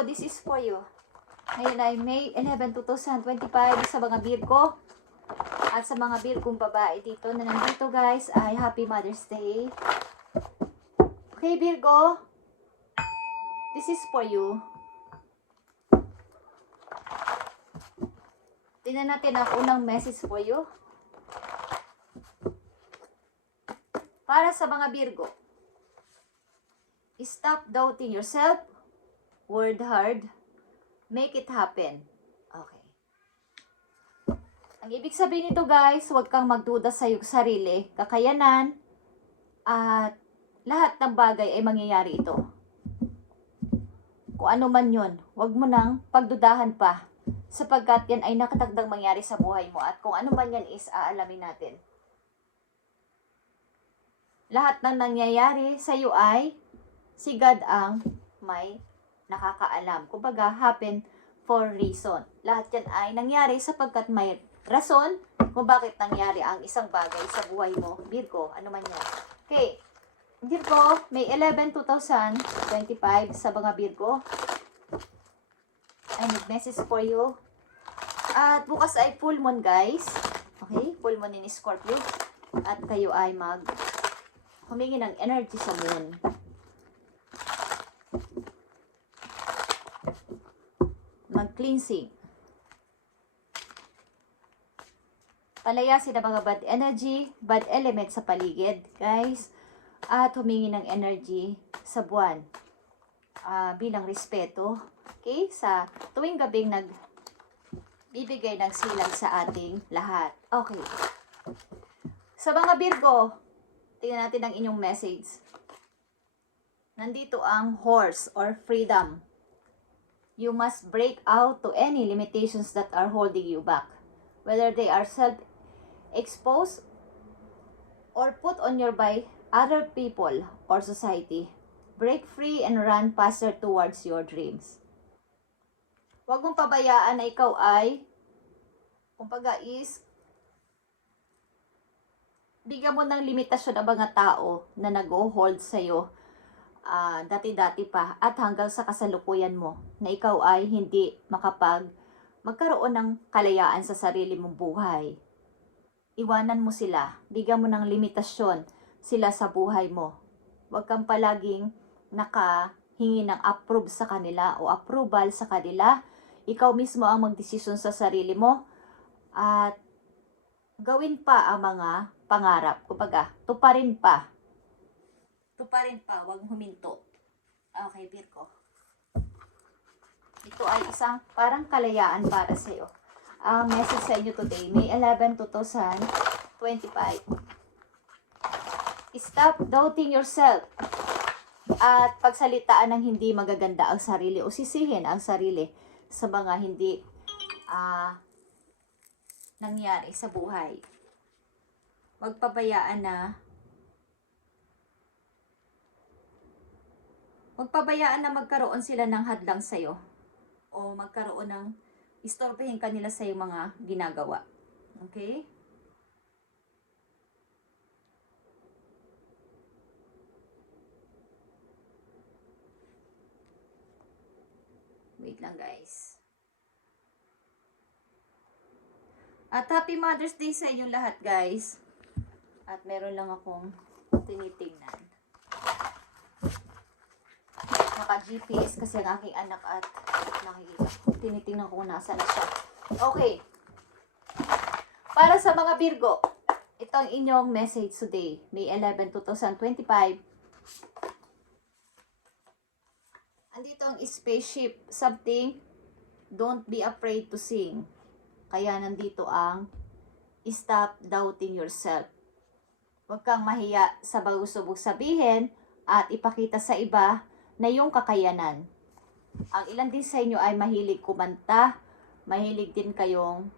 you. This is for you. Ngayon ay May 11, 2025 sa mga Virgo. At sa mga Virgong babae dito na nandito guys ay Happy Mother's Day. Okay Virgo, this is for you. Tingnan natin ang unang message for you. Para sa mga Virgo, stop doubting yourself, work hard, make it happen. Okay. Ang ibig sabihin nito guys, huwag kang magduda sa iyong sarili, kakayanan, at lahat ng bagay ay mangyayari ito. Kung ano man yun, huwag mo nang pagdudahan pa, sapagkat yan ay nakatagdang mangyari sa buhay mo, at kung ano man yan is aalamin natin. Lahat ng nangyayari sa iyo ay si God ang may nakakaalam. Kumbaga, happen for reason. Lahat yan ay nangyari sapagkat may rason kung bakit nangyari ang isang bagay sa buhay mo, Virgo, ano man yan. Okay, Virgo, May 11, 2025 sa mga Virgo. I need message for you. At bukas ay full moon guys. Okay, full moon in Scorpio. At kayo ay humingi ng energy sa moon. Mag-cleansing. Palayasin ang mga bad energy, bad element sa paligid, guys. At humingi ng energy sa buwan. Bilang respeto. Okay? Sa tuwing gabing nagbibigay ng silang sa ating lahat. Okay. Sa mga Virgo, tingnan natin ang inyong message. Nandito ang horse or freedom. You must break out to any limitations that are holding you back. Whether they are self-exposed or put on you by other people or society. Break free and run faster towards your dreams. Huwag mong pabayaan na ikaw ay, kumbaga is, bigyan mo ng limitasyon ang mga tao na nag-hold sa'yo dati-dati pa at hanggang sa kasalukuyan mo na ikaw ay hindi magkaroon ng kalayaan sa sarili mong buhay. Iwanan mo sila. Bigyan mo ng limitasyon sila sa buhay mo. Huwag kang palaging nakahingi ng approve sa kanila o approval sa kanila. Ikaw mismo ang magdesisyon sa sarili mo at gawin pa ang mga pangarap. Kumbaga, tuparin pa. Tuparin pa, huwag huminto. Okay, Virgo. Ito ay isang parang kalayaan para sa iyo. Ang message sa inyo today, May 11, 2025. Stop doubting yourself. At pagsalitaan ng hindi magaganda ang sarili o sisihin ang sarili sa mga hindi nangyari sa buhay. Huwag pabayaan na magkaroon sila ng hadlang sa'yo o magkaroon ng istorbehin kanila sa iyong mga ginagawa. Okay? Wait lang guys. At Happy Mother's Day sa inyo lahat guys. At meron lang akong tinitingnan. Naka-GPS kasi ang aking anak at nakikita. Tinitingnan ko kung nasa na siya. Okay. Para sa mga Virgo, ito ang inyong message today, May 11, 2025. Andito ang spaceship, something, don't be afraid to sing. Kaya nandito ang stop doubting yourself. Huwag kang mahiya sa bagusubog sabihin at ipakita sa iba na yung kakayanan. Ang ilan din sa inyo ay mahilig kumanta, mahilig din kayong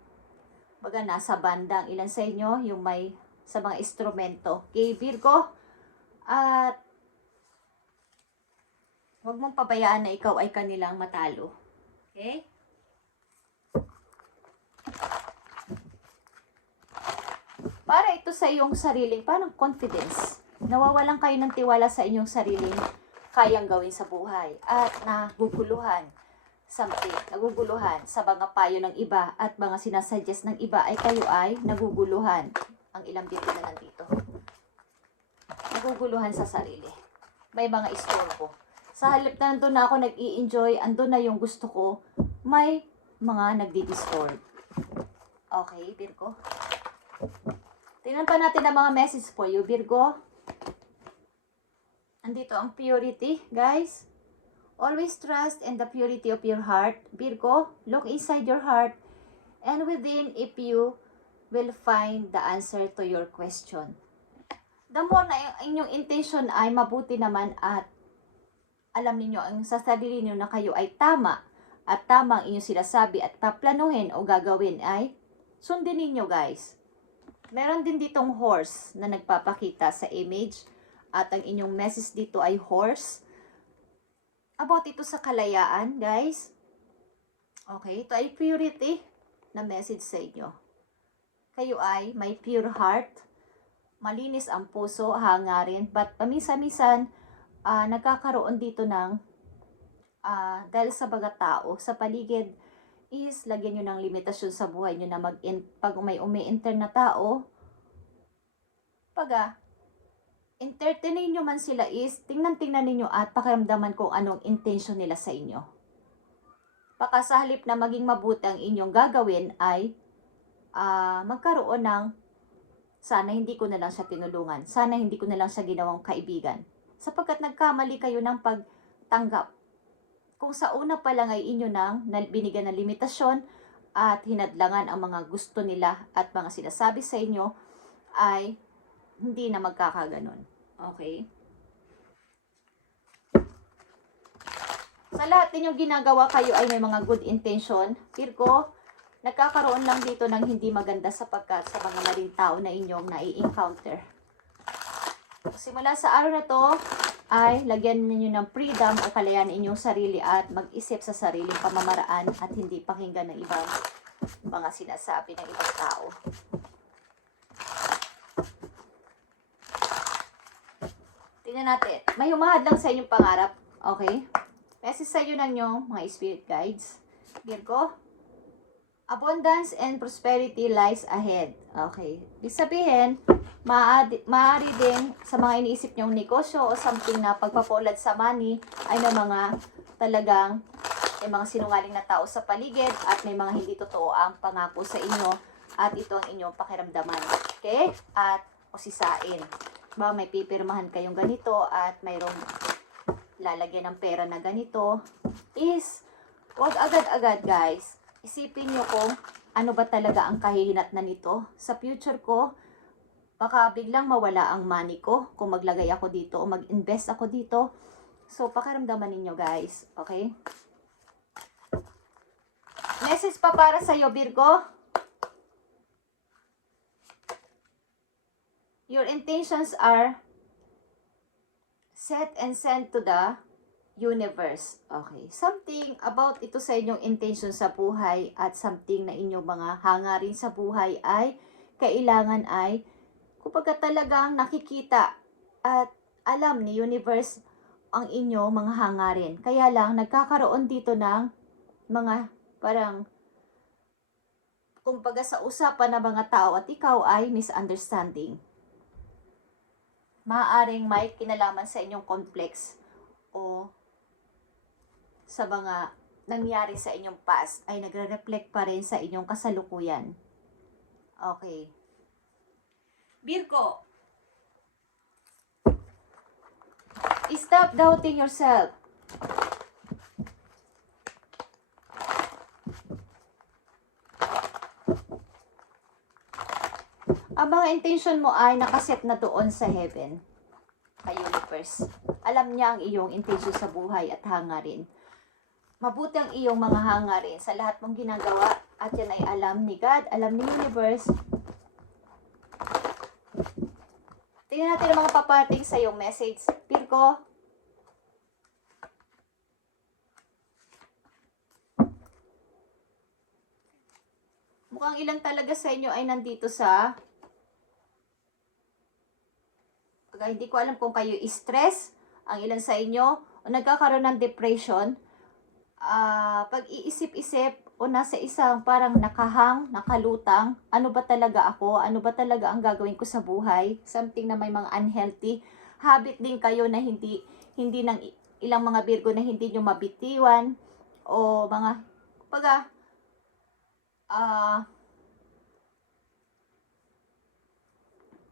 nasa banda. Ang ilan sa inyo yung may sa mga instrumento. Okay, Virgo? At huwag mong pabayaan na ikaw ay kanilang matalo. Okay? Para ito sa iyong sariling, parang confidence. Nawawalan kayo ng tiwala sa inyong sariling kayang gawin sa buhay at naguguluhan. something, naguguluhan sa mga payo ng iba at mga sinasuggest ng iba ay kayo ay naguguluhan. Ang ilang dito na nandito. Naguguluhan sa sarili. May mga istorbo. Sa halip na nandun na ako nag-i-enjoy, andun na yung gusto ko, may mga nagdi-disturb. Okay, Virgo? Tingnan pa natin ang mga message for you, Virgo. Andito ang purity, guys. Always trust in the purity of your heart. Virgo, look inside your heart and within if you will find the answer to your question. The more na inyong intention ay mabuti naman at alam niyo ang sa sarili niyo na kayo ay tama at tama ang inyong sinasabi at paplanuhin o gagawin ay sundin niyo, guys. Meron din ditong horse na nagpapakita sa image at ang inyong message dito ay horse. About ito sa kalayaan, guys. Okay, ito ay purity na message sa inyo. Kayo ay may pure heart, malinis ang puso, hangarin, but paminsan-minsan, nagkakaroon dito ng, dahil sa mga tao, sa paligid, is lagyan nyo ng limitasyon sa buhay nyo na pag may umi-enter na tao, entertainin nyo man sila is, tingnan ninyo at pakiramdaman kung anong intention nila sa inyo. Baka sa halip na maging mabuti ang inyong gagawin ay magkaroon ng sana hindi ko na lang siya tinulungan. Sana hindi ko na lang siya ginawang kaibigan. Sapagkat nagkamali kayo ng pagtanggap. Kung sa una pa lang ay inyo nang binigyan ng limitasyon at hinadlangan ang mga gusto nila at mga sinasabi sa inyo ay hindi na magkakaganon. Okay? Sa lahat ninyong ginagawa, kayo ay may mga good intention. Virgo, nagkakaroon lang dito ng hindi maganda sapagkat sa mga maling tao na inyong nai-encounter. Simula sa araw na to, ay lagyan ninyo ng freedom o kalayaan inyong sarili at mag-isip sa sariling pamamaraan at hindi pakinggan ng ibang mga sinasabi ng ibang tao. Tingnan natin. May humahad lang sa inyong pangarap. Okay? Message sa inyo ng inyong mga spirit guides. Virgo, abundance and prosperity lies ahead. Okay. Ibig sabihin, maaari din sa mga iniisip nyong negosyo o something na pagpapaulad sa money ay may mga talagang may mga sinungaling na tao sa paligid at may mga hindi totoo ang pangako sa inyo at ito ang inyong pakiramdaman. Okay? At usisain. May pipirmahan kayong ganito at mayroong lalagyan ng pera na ganito is wag agad-agad, guys. Isipin nyo kung ano ba talaga ang kahihinat na nito sa future ko. Baka biglang mawala ang money ko kung maglagay ako dito o mag-invest ako dito. So, pakiramdaman ninyo, guys. Okay? Message pa para sa iyo, Virgo. Your intentions are set and sent to the universe. Okay. Something about ito sa inyong intention sa buhay at something na inyong mga hangarin sa buhay ay kailangan ay kapag talagang nakikita at alam ni universe ang inyong mga hangarin. Kaya lang nagkakaroon dito ng mga parang kumbaga sa usapan ng mga tao at ikaw ay misunderstanding. Maaaring may kinalaman sa inyong complex o sa mga nangyari sa inyong past ay nagre-reflect pa rin sa inyong kasalukuyan. Okay. Virgo, stop doubting yourself. Ang mga intention mo ay nakaset na doon sa heaven, kay universe. Alam niya ang iyong intention sa buhay at hangarin. Mabuti ang iyong mga hangarin sa lahat mong ginagawa at yan ay alam ni God, alam ni universe. Tingnan natin ang mga papating sa iyong message. Virgo, mukhang ilan talaga sa inyo ay nandito sa hindi ko alam kung kayo stress, ang ilan sa inyo, o nagkakaroon ng depression, pag-iisip-isip o nasa isang parang nakalutang, ano ba talaga ako? Ano ba talaga ang gagawin ko sa buhay? Something na may mga unhealthy habit din kayo na hindi ng ilang mga Virgo na hindi nyo mabitiwan o mga pagka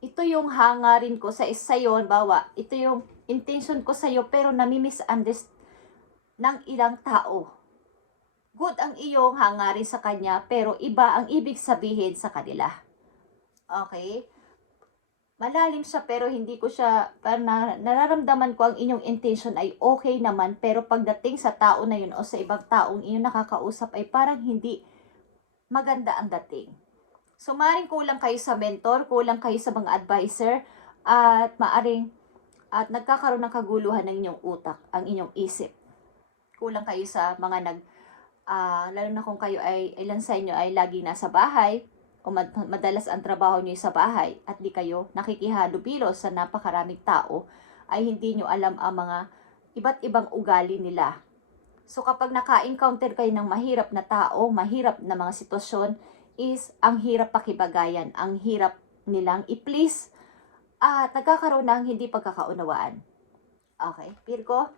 ito yung hangarin ko sa isayo, bawa, ito yung intention ko sa iyo pero nami-misunderstand ng ilang tao. Good ang iyong hangarin sa kanya pero iba ang ibig sabihin sa kanila. Okay? Malalim siya pero hindi ko siya, parang nararamdaman ko ang inyong intention ay okay naman pero pagdating sa tao na yun o sa ibang taong inyong nakakausap ay parang hindi maganda ang dating. So, maaaring kulang kayo sa mentor, kulang kayo sa mga advisor, at maaring at nagkakaroon ng kaguluhan ng inyong utak, ang inyong isip. Kulang kayo sa mga lalo na kung kayo ay, ilan sa inyo ay lagi nasa bahay, o madalas ang trabaho nyo sa bahay, at di kayo nakikihalubilo sa napakaraming tao, ay hindi nyo alam ang mga iba't ibang ugali nila. So, kapag naka-encounter kayo ng mahirap na tao, mahirap na mga sitwasyon, is ang hirap pakibagayan, ang hirap nilang i-please, at nagkakaroon ng hindi pagkakaunawaan. Okay, Virgo?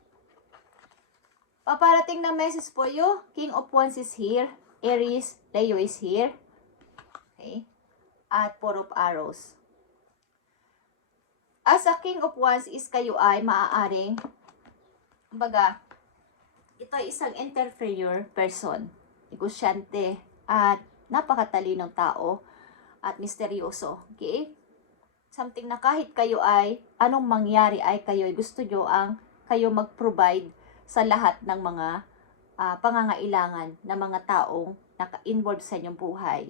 Paparating na message for you. King of Wands is here. Aries, Leo is here. Okay. At Four of Arrows. As a King of Wands is kayo ay maaaring, kumbaga, ito ay isang entrepreneur person, negosyante, at napakatalinong tao, at misteryoso. Okay? Something na kahit kayo ay, anong mangyari ay kayo, gusto nyo ang kayo mag-provide sa lahat ng mga pangangailangan ng mga taong naka-involved sa inyong buhay.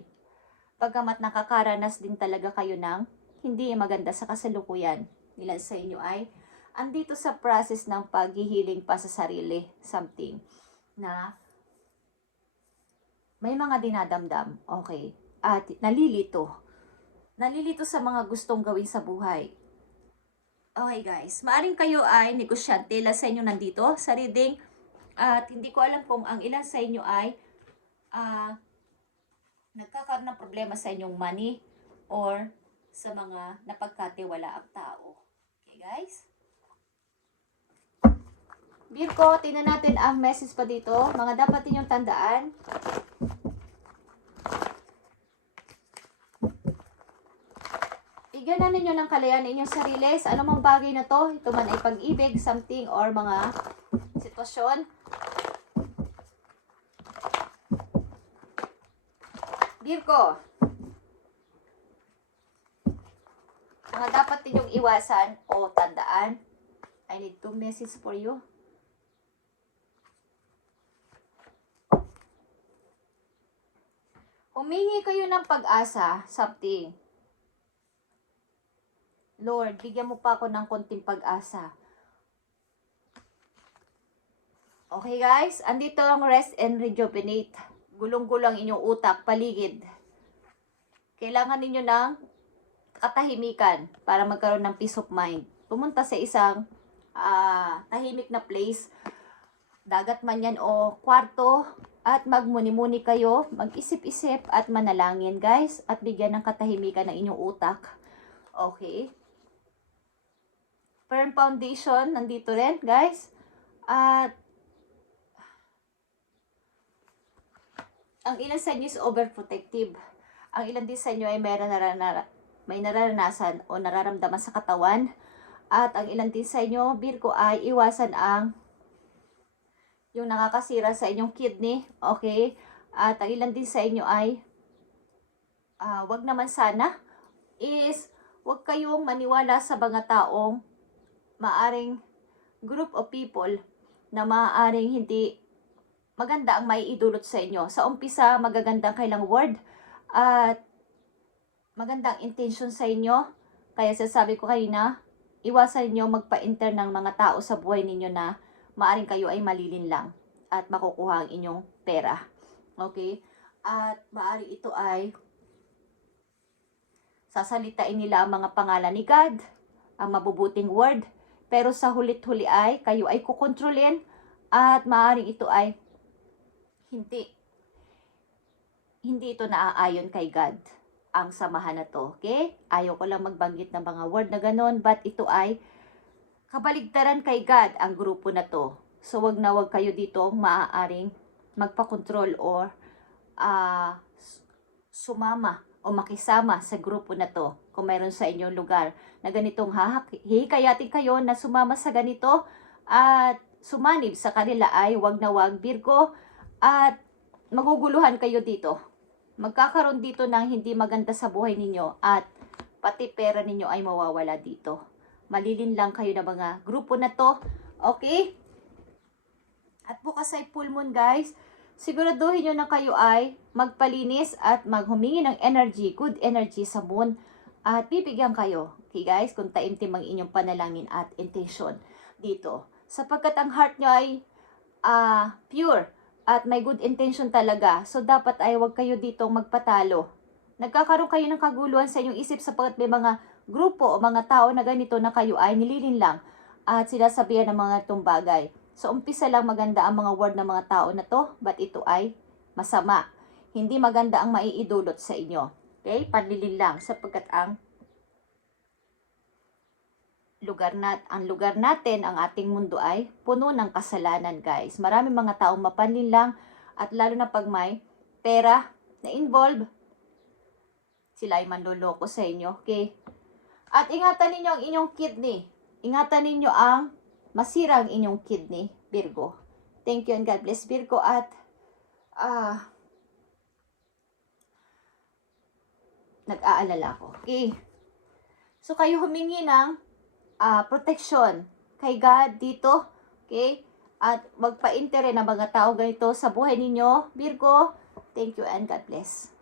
Pagkamat nakakaranas din talaga kayo ng hindi maganda sa kasalukuyan. Ilan sa inyo ay andito sa process ng paghihiling pa sa sarili, something na may mga dinadamdam, okay, at nalilito sa mga gustong gawin sa buhay. Okay guys, maaring kayo ay negosyante, ilan sa inyo nandito sa reading, at hindi ko alam kung ang ilan sa inyo ay nagkakaroon ng problema sa inyong money or sa mga napagkatiwalaang tao. Okay guys? Virgo, tingnan natin ang message pa dito. Mga dapat ninyong tandaan. Bigyan na ninyo ng kalayan inyong sarili sa anumang bagay na to. Ito man ay pag-ibig, something, or mga sitwasyon. Virgo, mga dapat ninyong iwasan o tandaan. I need 2 messages for you. Humingi kayo ng pag-asa, something. Lord, bigyan mo pa ako ng konting pag-asa. Okay guys, andito ang rest and rejuvenate. Gulong-gulang inyong utak, paligid. Kailangan ninyo ng katahimikan para magkaroon ng peace of mind. Pumunta sa isang tahimik na place, dagat man yan o kwarto, at magmuni-muni kayo, mag-isip-isip at manalangin guys, at bigyan ng katahimikan ng inyong utak. Okay? Firm foundation, nandito rin guys. At ang ilan sa inyo is overprotective. Ang ilan din sa inyo ay may nararanasan o nararamdaman sa katawan. At ang ilan din sa inyo, Virgo, ay iwasan ang yung nakakasira sa inyong kidney. Okay? At ang ilan din sa inyo ay wag naman sana is wag kayong maniwala sa mga taong maaring group of people na maaring hindi maganda ang maiidulot sa inyo. Sa umpisa, magagandang kailang word at magandang intention sa inyo. Kaya sasabi ko kayo na iwasan niyo magpa-enter ng mga tao sa buhay ninyo na maaring kayo ay malilin lang at makukuha ang inyong pera. Okay? At maaring ito ay sasalitain nila ang mga pangalan ni God, ang mabubuting word, pero sa hulit-huli ay kayo ay kukontrolin at maaaring ito ay hindi hindi ito naaayon kay God, ang samahan na to. Okay? Ayaw ko lang magbanggit ng mga word na ganon, but ito ay kabaligtaran kay God ang grupo na to. So wag na wag kayo dito maaaring magpa-control or sumama o makisama sa grupo na to. Kung mayroon sa inyong lugar na ganitong hihikayatin kayo na sumama sa ganito at sumanib sa kanila, ay wag na wag, Virgo, at maguguluhan kayo dito. Magkakaroon dito ng hindi maganda sa buhay ninyo at pati pera ninyo ay mawawala dito. Malilin lang kayo ng mga grupo na to. Okay? At bukas ay full moon, guys. Siguraduhin nyo na kayo ay magpalinis at maghumingi ng energy, good energy sa moon. At bibigyan kayo, okay guys, kung taimtim ang inyong panalangin at intention dito. Sapagkat ang heart nyo ay pure at may good intention talaga. So dapat ay huwag kayo dito magpatalo. Nagkakaroon kayo ng kaguluhan sa inyong isip sapagkat may mga grupo o mga tao na ganito na kayo ay nililin lang at sinasabihan ng mga itong bagay. So, umpisa lang maganda ang mga word ng mga tao na to, but ito ay masama. Hindi maganda ang maiidulot sa inyo. Okay? Panlilin lang sapagkat ang lugar natin, ang ating mundo ay puno ng kasalanan, guys. Maraming mga taong mapanlin lang at lalo na pag may pera na involve, sila ay manloloko sa inyo. Okay? At ingatan ninyo ang inyong kidney. Ingatan ninyo ang masira ang inyong kidney, Virgo. Thank you and God bless, Virgo. At nag-aalala ko. Okay. So kayo humingi ng protection kay God dito. Okay. At magpa-intere ng mga tao ganito sa buhay ninyo, Virgo. Thank you and God bless.